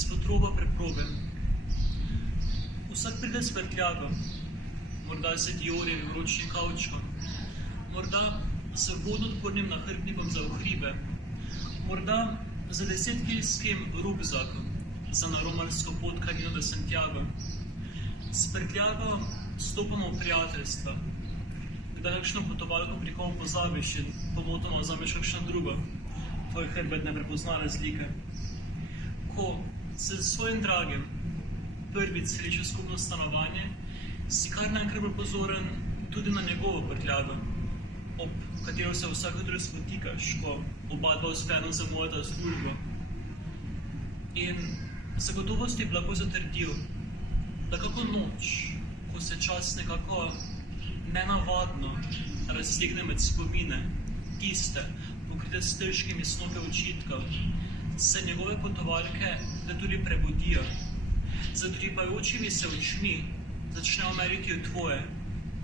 izpod roba preproge. Vsak pride s prtljago, morda z diorjem in vročnim kavčkom, morda z vodoodpornim nahrbtnikom za ohribe, morda z 10-kilskim rukzakom za naromarsko pot Camino de Santiago. S prtljago stopamo v prijateljstva, kdaj kakšno potovalko pri komu pozabiš in pomotoma vzameš kakšno drugo, tvoj hrbet ne prepozna razlike. Ko se s svojim dragim prvič sreča skupno stanovanje, si kar naenkrat bolj pozoren tudi na njegovo prtljago, ob katero se vsak jutro spotikaš, ko oba dva uspešno zamujata službo. In zagotovo si lahko zatrdil, da kako noč, ko se čas nekako nenavadno raztegne med spomine, tiste, pokrite s težkimi snope očitkov, se njegove potovalke da tudi prebudijo. Z utripajočimi se očmi začnejo meriti v tvoje,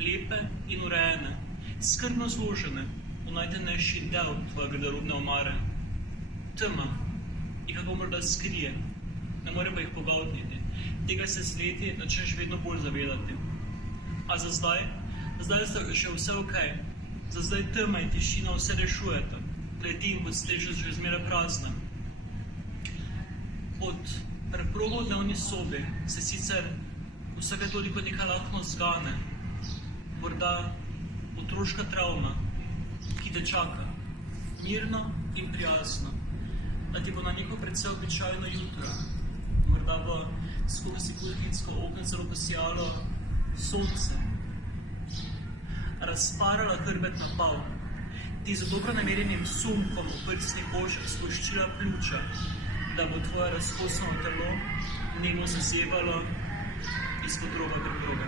lepe in urejene, skrbno zložene v najtemnejši del tvoje garderobne omare. Tema jih kako morda skrije, ne more pa jih pogoltniti. Tega se z leti začneš vedno bolj zavedati. A za zdaj je še vse okej. Za zdaj tema in tišina vse rešujete. Kleti in podstrešje že zmeraj prazne. Pod preprogo v dnevni sobi se sicer vsake toliko nekaj lahko zgane, morda otroška travma, ki te čaka, mirno in prijazno, da ti bo na neko precej običajno jutro, morda bo skozi kuhinjsko okno celo posijalo sonce, razparala hrbet na pol, ti z dobro namerjenim sunkom v prsni košček sploščila pljuča, da bo tvoje razkosno telo nemo zazevalo izpod roba preproge.